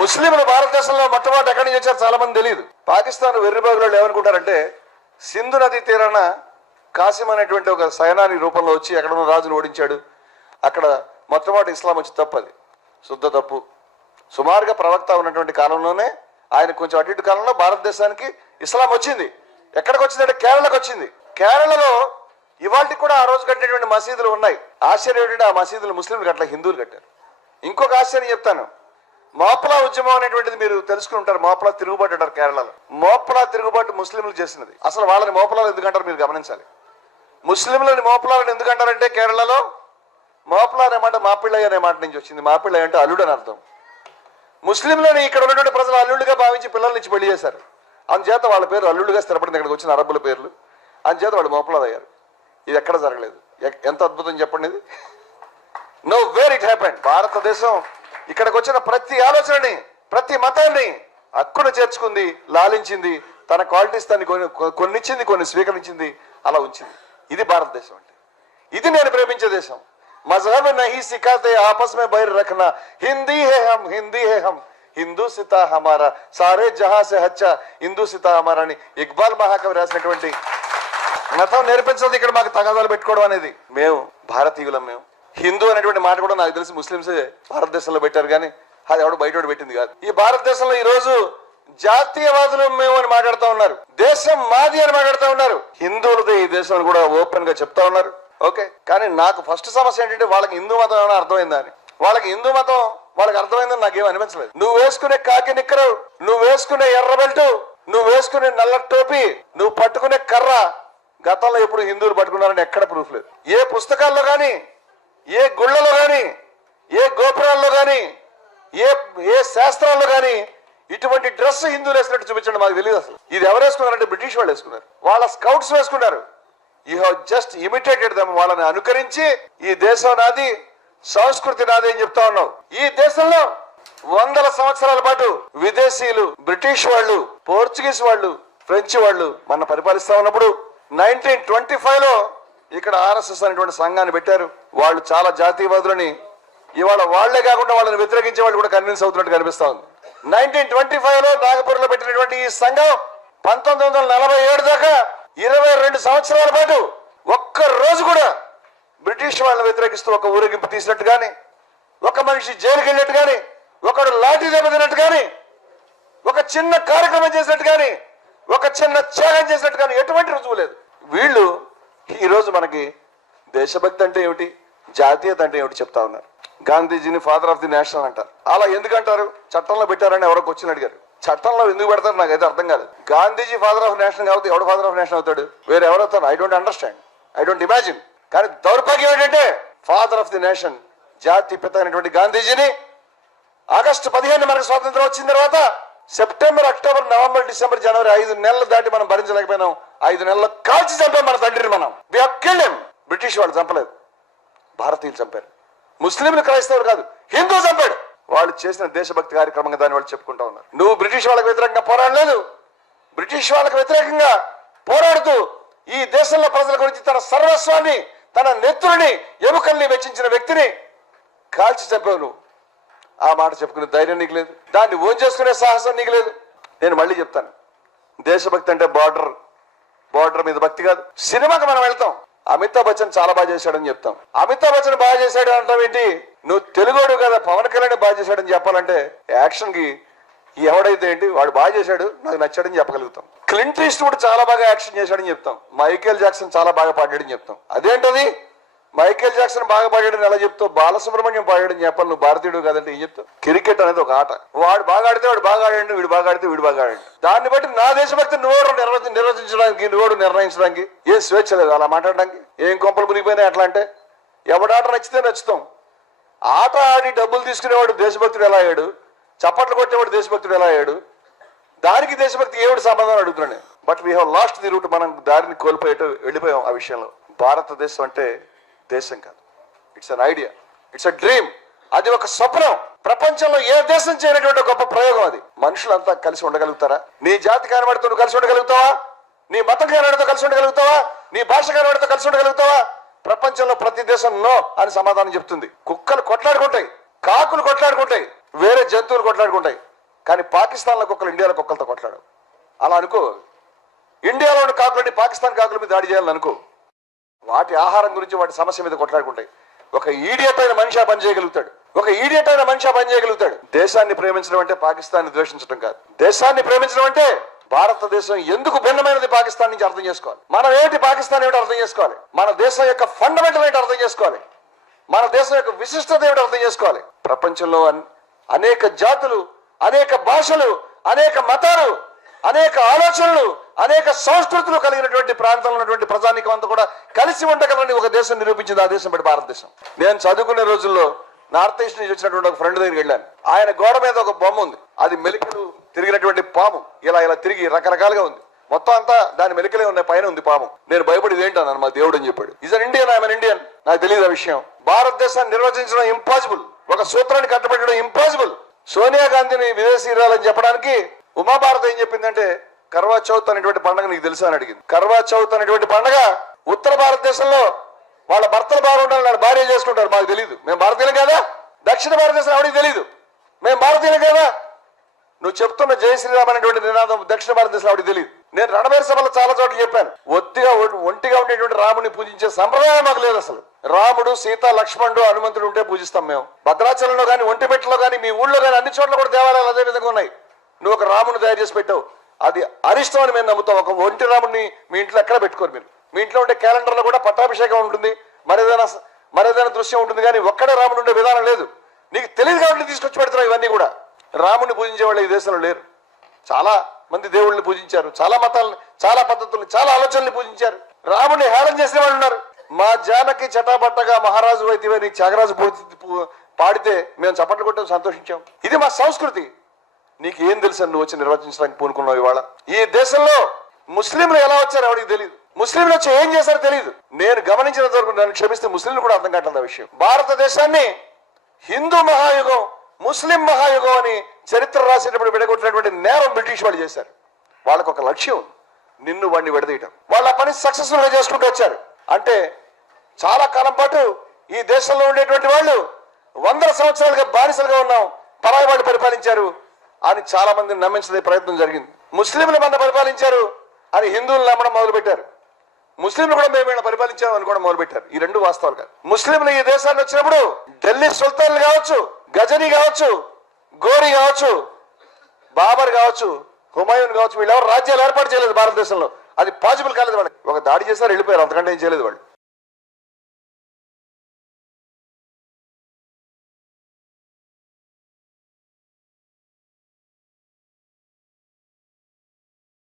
ముస్లింలు భారతదేశంలో మొట్టమొదటి ఎక్కడి నుంచి వచ్చారు చాలా మంది తెలియదు పాకిస్తాన్ వెర్రిబాగులో ఏమనుకుంటారంటే సింధు నది తీరాన కాసిం అనేటువంటి ఒక సైనాని రూపంలో వచ్చి ఎక్కడ ఉన్న రాజును ఓడించాడు. అక్కడ మొట్టమొదటి ఇస్లాం వచ్చి తప్పది. శుద్ధ తప్పు. సుమారుగా ప్రవక్త ఉన్నటువంటి కాలంలోనే ఆయన కొంచెం అటు ఇటు కాలంలో భారతదేశానికి ఇస్లాం వచ్చింది. ఎక్కడికి వచ్చిందంటే కేరళకు వచ్చింది. కేరళలో ఇవాళకి కూడా ఆ రోజు కట్టినటువంటి మసీదులు ఉన్నాయి. ఆశ్చర్యం ఏంటంటే ఆ మసీదులు ముస్లింలు కట్టలే హిందువులు కట్టారు. ఇంకొక ఆశ్చర్యం చెప్తాను. మోపలా ఉద్యమం అనేటువంటిది మీరు తెలుసుకుని ఉంటారు మోపలా తిరుగుబాటు అంటారు కేరళలో. మోపలా తిరుగుబాటు ముస్లింలు చేసినది. అసలు వాళ్ళని మోపలాలు ఎందుకంటారు మీరు గమనించాలి. ముస్లింలని మోపలాలని ఎందుకంటారంటే కేరళలో మోపలా అనే మాట మాపిళ్ళయ్య అనే మాట నుంచి వచ్చింది. మాపిళ్ళయ్య అంటే అల్లుడు అని అర్థం. ముస్లింలని ఇక్కడ ఉన్నటువంటి ప్రజలు అల్లుడుగా భావించి పిల్లల నుంచి పెళ్ళి చేశారు. అందుచేత వాళ్ళ పేరు అల్లుడుగా స్థిరపడింది. ఇక్కడికి వచ్చిన అరబ్బుల పేర్లు. అందుచేత వాళ్ళు మోపలాలు అయ్యారు ఇది ఎక్కడ జరగలేదు. ఎంత అద్భుతం చెప్పండి ఇది. నో వేర్ ఇట్ హ్యాపెండ్ భారతదేశం ఇక్కడికి వచ్చిన ప్రతి ఆలోచనని ప్రతి మతాన్ని హక్కున చేర్చుకుంది లాలించింది తన క్వాలిటీస్ దాన్ని కొన్ని కొన్నిచ్చింది కొన్ని స్వీకరించింది అలా ఉంచింది. ఇది భారతదేశం అంటే ఇది నేను ప్రేమించే దేశం. మజహబ్ నహీ సిఖాతే ఆపస్ మే బైర్ రఖనా. హిందీ హే హమ్ హిందీ హే హమ్. హిందూ సితా హమారా. సారే జహా సే హచ్చ హిందూ సితా హమారా అని ఇక్బాల్ మహాకవి రాసినటువంటి మతం నేర్పించదు ఇక్కడ మాకు తగాదాలు పెట్టుకోవడం అనేది. మేము భారతీయులం మేము హిందూ అనేటువంటి మాట కూడా నాకు తెలిసి ముస్లింసే భారతదేశంలో పెట్టారు కానీ అది ఎవడు బయట పెట్టింది కాదు. ఈ భారతదేశంలో ఈ రోజు జాతీయవాదులు మేము అని మాట్లాడుతూ ఉన్నారు. దేశం మాది అని మాట్లాడుతూ ఉన్నారు. హిందువులది ఈ దేశం కూడా ఓపెన్గా చెప్తా ఉన్నారు. ఓకే కానీ నాకు ఫస్ట్ సమస్య ఏంటంటే వాళ్ళకి హిందూ మతం ఏమైనా అర్థమైందా అని. వాళ్ళకి హిందూ మతం వాళ్ళకి అర్థమైందని నాకేం అనిపించలేదు. నువ్వు వేసుకునే కాకి నిక్కరు నువ్వు వేసుకునే ఎర్ర బెల్టు నువ్వు వేసుకునే నల్ల టోపీ నువ్వు పట్టుకునే కర్ర. గతంలో ఎప్పుడు హిందువులు పట్టుకున్నారని ఎక్కడ ప్రూఫ్ లేదు. ఏ పుస్తకాల్లో కానీ ఏ గుళ్ళలో కానీ ఏ గోపురాల్లో కానీ ఏ ఏ శాస్త్రాల్లో కానీ ఇటువంటి డ్రెస్ హిందువులు వేసినట్టు చూపించండి మాకు తెలియదు అసలు. ఇది ఎవరు వేసుకున్నారంటే బ్రిటిష్ వాళ్ళు వేసుకున్నారు. వాళ్ళ స్కౌట్స్ వేసుకున్నారు. You have just imitated them వాళ్ళని అనుకరించి ఈ దేశం నాది సంస్కృతి నాది అని చెప్తా ఉన్నావు. ఈ దేశంలో వందల సంవత్సరాల పాటు విదేశీయులు బ్రిటిష్ వాళ్ళు పోర్చుగీస్ వాళ్ళు ఫ్రెంచ్ వాళ్ళు మన పరిపాలిస్తా ఉన్నప్పుడు నైన్టీన్ ట్వంటీ ఫైవ్లో ఇక్కడ ఆర్ఎస్ఎస్ అనేటువంటి సంఘాన్ని పెట్టారు. వాళ్ళు చాలా జాతీయవాదులని. ఇవాళ వాళ్ళే కాకుండా వాళ్ళని వ్యతిరేకించే వాళ్ళు కూడా కన్విన్స్ అవుతున్నట్టు కనిపిస్తా ఉంది. నైన్టీన్ ట్వంటీ ఫైవ్లో నాగపూర్లో పెట్టినటువంటి ఈ సంఘం పంతొమ్మిది వందల నలభై ఏడు దాకా ఇరవై రెండు సంవత్సరాల పాటు ఒక్క రోజు కూడా బ్రిటిష్ వాళ్ళని వ్యతిరేకిస్తూ ఒక ఊరేగింపు తీసినట్టు కానీ ఒక మనిషి జైలుకి వెళ్ళినట్టు కానీ ఒకడు లాఠీ దెబ్బతిన్నట్టు కానీ ఒక చిన్న కార్యక్రమం చేసినట్టు కానీ ఒక చిన్న త్యాగం చేసినట్టు కానీ ఎటువంటి రుజువు లేదు. వీళ్ళు ఈరోజు మనకి దేశభక్తి అంటే ఏమిటి? జాతీయత అంటే ఏమిటి చెప్తా ఉన్నారు. గాంధీజీని ఫాదర్ ఆఫ్ ది నేషనల్ అంటారు అలా ఎందుకంటారు? చట్టంలో పెట్టారని ఎవరికి వచ్చిన అడిగారు. చట్టంలో ఎందుకు పెడతారు? నాకైతే అర్థం కాదు గాంధీజీ ఫాదర్ ఆఫ్ నేషనల్ కాబట్టి ఎవడు ఫాదర్ ఆఫ్ నేషనల్ అవుతాడు? వేరే ఎవరు అవుతారు? I don't understand I don't imagine కానీ దౌర్భాగ్యం ఏంటంటే ఫాదర్ ఆఫ్ ది నేషన్ జాతి పిత అయినటువంటి గాంధీజీని ఆగస్టు పదిహేను మనకు స్వాతంత్రం వచ్చిన తర్వాత సెప్టెంబర్ అక్టోబర్ నవంబర్ డిసెంబర్ జనవరి ఐదు నెలలు దాటి మనం భరించలేకపోయినాం. ఐదు నెలలు కాల్చి చంపాం మన తండ్రిని మనం. కిల్డ్ బ్రిటిష్ వాళ్ళు చంపలేదు. భారతీయులు చంపారు. ముస్లింలు క్రైస్తవులు కాదు. హిందూ చంపాడు. వాళ్ళు చేసిన దేశభక్తి కార్యక్రమంగా దాన్ని వాళ్ళు చెప్పుకుంటా ఉన్నారు. నువ్వు బ్రిటిష్ వాళ్ళకి వ్యతిరేకంగా పోరాడలేదు బ్రిటిష్ వాళ్ళకి వ్యతిరేకంగా పోరాడుతూ ఈ దేశంలో ప్రజల గురించి తన సర్వస్వాన్ని తన నెత్తుని ఎముకల్ని వెచ్చించిన వ్యక్తిని కాల్చి చంపావు నువ్వు. ఆ మాట చెప్పుకునే ధైర్యం నీకు లేదు. దాన్ని ఓన్ చేసుకునే సాహసం నీకు లేదు. నేను మళ్ళీ చెప్తాను. దేశభక్తి అంటే బార్డర్. బార్డర్ మీద భక్తి కాదు. సినిమాకి మనం వెళ్తాం. అమితాబ్ బచ్చన్ చాలా బాగా చేశాడని చెప్తాం. అమితాబ్ బచ్చన్ బాగా చేశాడు అంటాం ఏంటి? నువ్వు తెలుగోడు కదా పవన్ కళ్యాణ్ బాగా చేశాడని చెప్పాలంటే యాక్షన్కి ఎవడైతే ఏంటి వాడు బాగా చేశాడు నాకు నచ్చాడని చెప్పగలుగుతాం. క్లింట్ కూడా చాలా బాగా యాక్షన్ చేశాడని చెప్తాం. మైకేల్ జాక్సన్ చాలా బాగా పాడాడని చెప్తాం. అదేంటది? మైకేల్ జాక్సన్ బాగా పాడాడని ఎలా చెప్తావు? బాలసుబ్రహ్మణ్యం పాడాడని చెప్పాలి నువ్వు భారతీయుడు కదంటే ఏం చెప్తావు? క్రికెట్ అనేది ఒక ఆట. వాడు బాగా ఆడితే వాడు బాగా ఆడాడు వీడు బాగా ఆడితే వీడు బాగా ఆడాడు. దాన్ని బట్టి నా దేశభక్తి నువ్వు నిర్వహించడానికి నిర్వచించడానికి నువ్వు నిర్ణయించడానికి ఏ స్వేచ్ఛ లేదు అలా మాట్లాడడానికి. ఏం కొంపలు మునిగిపోయినాయి అట్లా అంటే? ఎవడాట నచ్చితే నచ్చుతాం. ఆట ఆడి డబ్బులు తీసుకునేవాడు దేశభక్తుడు ఎలా అయ్యాడు? చప్పట్లు కొట్టేవాడు దేశభక్తుడు ఎలా అయ్యాడు? దానికి దేశభక్తి ఏమిటి సంబంధం అడుగుతున్నాడు అడుగుతున్నాను but we have lost the route మనం దారిని కోల్పోయేట వెళ్ళిపోయాం ఆ విషయంలో. భారతదేశం అంటే దేశం కాదు. It's an idea it's a dream అది ఒక స్వప్నం. ప్రపంచంలో ఏ దేశం చేయనటువంటి గొప్ప ప్రయోగం అది? మనుషులంతా కలిసి ఉండగలుగుతారా? నీ జాతి కనబడితో నువ్వు కలిసి ఉండగలుగుతావా? నీ మతం కనబడితో కలిసి ఉండగలుగుతావా? నీ భాష కనబడితో కలిసి ఉండగలుగుతావా? ప్రపంచంలో ప్రతి దేశం నో అని సమాధానం చెప్తుంది. కుక్కలు కొట్లాడుకుంటాయి. కాకులు కొట్లాడుకుంటాయి. వేరే జంతువులు కొట్లాడుకుంటాయి. కానీ పాకిస్తాన్లో కుక్కలు ఇండియాలో కుక్కలతో కొట్లాడు అలా అనుకో. ఇండియాలో ఉన్న కాకులని పాకిస్తాన్ కాకుల మీద దాడి చేయాలని అనుకో. వాటి ఆహారం గురించి వాటి సమస్య మీద కొట్లాడుకుంటాయి. ఒక ఈడియట్ అయిన మనిషి పని చేయగలుగుతాడు. ఒక ఈడియట్ అయిన మనిషి పని చేయగలుగుతాడు. దేశాన్ని ప్రేమించడం అంటే పాకిస్తాన్ని ద్వేషించడం కాదు. దేశాన్ని ప్రేమించడం అంటే భారతదేశం ఎందుకు భిన్నమైనది పాకిస్తాన్ నుంచి అర్థం చేసుకోవాలి? మనం ఏమిటి పాకిస్తాన్ ఏమిటి అర్థం చేసుకోవాలి? మన దేశం యొక్క ఫండమెంటల్ ఏంటి అర్థం చేసుకోవాలి? మన దేశం యొక్క విశిష్టత ఏమిటి అర్థం చేసుకోవాలి? ప్రపంచంలో అనేక జాతులు అనేక భాషలు అనేక మతాలు అనేక ఆలోచనలు అనేక సంస్కృతులు కలిగినటువంటి ప్రాంతంలో ఉన్నటువంటి ప్రజానికం అంతా కూడా కలిసి ఉండగలని ఒక దేశం నిరూపించింది ఆ దేశం బట్టి భారతదేశం. నేను చదువుకునే రోజుల్లో నార్త్ ఈస్ట్ నుంచి వచ్చినటువంటి ఒక ఫ్రెండ్ దగ్గరికి వెళ్ళాను. ఆయన గోడ మీద ఒక బొమ్మ ఉంది. అది మెలికలు తిరిగినటువంటి పాము. ఇలా ఇలా తిరిగి రకరకాలుగా ఉంది. మొత్తం అంతా దాని మెలికలే ఉన్నాయి పైన ఉంది పాము. నేను భయపడి ఏంటన్నాను మా దేవుడు అని చెప్పాడు. Is an Indian I'm Indian నాకు తెలియదు ఆ విషయం. భారతదేశాన్ని నిర్వచించడం ఇంపాసిబుల్ ఒక సూత్రాన్ని కట్టబెట్టడం ఇంపాసిబుల్ సోనియా గాంధీని విదేశీ ఇరాలని చెప్పడానికి ఉమాభారత్ ఏం చెప్పిందంటే కర్వా చౌత్ అనేటువంటి పండుగ నీకు తెలుసా అని అడిగింది. కర్వా చౌత్ అనేటువంటి పండుగ ఉత్తర భారతదేశంలో వాళ్ళ భర్తలు బాగుండాలి వాళ్ళ భార్య చేసుకుంటారు. మాకు తెలియదు మేము భారతీయులు కదా? దక్షిణ భారతదేశం ఎవరికి తెలియదు మేము భారతీయులు కదా? నువ్వు చెప్తున్న జై శ్రీరామ్ అనేటువంటి నినాదం దక్షిణ భారతదేశంలో ఆవిడకి తెలియదు నేను రణబేర సభలో చాలా చోట్ల చెప్పాను. ఒత్తిగా ఒంటిగా ఉండేటువంటి రాముని పూజించే సంప్రదాయం మాకు లేదు అసలు. రాముడు సీత లక్ష్మణుడు హనుమంతుడు ఉంటే పూజిస్తాం మేము. భద్రాచలంలో కానీ ఒంటిమెట్లో కానీ మీ ఊళ్ళో కానీ అన్ని చోట్ల కూడా దేవాలయాలు అదే విధంగా ఉన్నాయి. నువ్వు ఒక రాముని తయారు చేసి పెట్టావు. అది అరిష్టం అని మేము నమ్ముతాం. ఒక ఒంటి రాముడిని మీ ఇంట్లో ఎక్కడ పెట్టుకోరు మీరు? మీ ఇంట్లో ఉండే క్యాలెండర్లో కూడా పట్టాభిషేకం ఉంటుంది. మరేదైనా మరేదైనా దృశ్యం ఉంటుంది కానీ ఒక్కడే రాముడు ఉండే విధానం లేదు. నీకు తెలియదు కాబట్టి తీసుకొచ్చి పెడుతున్నావు ఇవన్నీ కూడా. రాముడిని పూజించే వాళ్ళు ఈ దేశంలో లేరు. చాలా మంది దేవుళ్ళని పూజించారు. చాలా మతాలని చాలా పద్ధతుల్ని చాలా ఆలోచనల్ని పూజించారు. రాముడిని హేళన చేసిన వాళ్ళు ఉన్నారు. మా జానకి చటాపట్టగా మహారాజు అయితే నీ త్యాగరాజు పూర్తి పాడితే మేము చప్పట్లు కొట్టాం సంతోషించాం. ఇది మా సంస్కృతి. నీకు ఏం తెలుసు నువ్వు వచ్చి నిర్వచించడానికి పూనుకున్నావు ఇవాళ? ఈ దేశంలో ముస్లింలు ఎలా వచ్చారు ఎవరికి తెలియదు ముస్లింలు వచ్చి ఏం చేశారో తెలియదు నేను గమనించినంత వరకు నన్ను క్షమిస్తే ముస్లింలు కూడా అర్థం కావట్లేదు విషయం. భారతదేశాన్ని హిందూ మహాయుగం ముస్లిం మహాయుగం అని చరిత్ర రాసేటప్పుడు విడగొట్టినటువంటి నేరం బ్రిటిష్ వాళ్ళు చేశారు. వాళ్ళకు ఒక లక్ష్యం నిన్ను వాడిని విడదీయటం. వాళ్ళ ఆ పని సక్సెస్ఫుల్గా చేసుకుంటూ వచ్చారు. అంటే చాలా కాలం పాటు ఈ దేశంలో ఉండేటువంటి వాళ్ళు వందల సంవత్సరాలుగా బానిసలుగా ఉన్నాం. పరాయి వాళ్ళు పరిపాలించారు. అని చాలా మందిని నమ్మించే ప్రయత్నం జరిగింది. ముస్లింలు మన పరిపాలించారు అని హిందువులు నమ్మడం మొదలుపెట్టారు. ముస్లింలు కూడా మేము పరిపాలించాం అని కూడా మొదలుపెట్టారు. ఈ రెండు వాస్తవాలు కాదు. ముస్లింలు ఈ దేశాన్ని వచ్చినప్పుడు ఢిల్లీ సుల్తాన్లు కావచ్చు గజనీ కావచ్చు గోరి కావచ్చు బాబర్ కావచ్చు హుమాయూన్ కావచ్చు వీళ్ళెవరు రాజ్యాలు ఏర్పాటు చేయలేదు భారతదేశంలో. అది పాసిబుల్ కాలేదు వాళ్ళకి. ఒక దాడి చేశారు వెళ్ళిపోయారు. అంతకంటే ఏం చేయలేదు వాళ్ళు.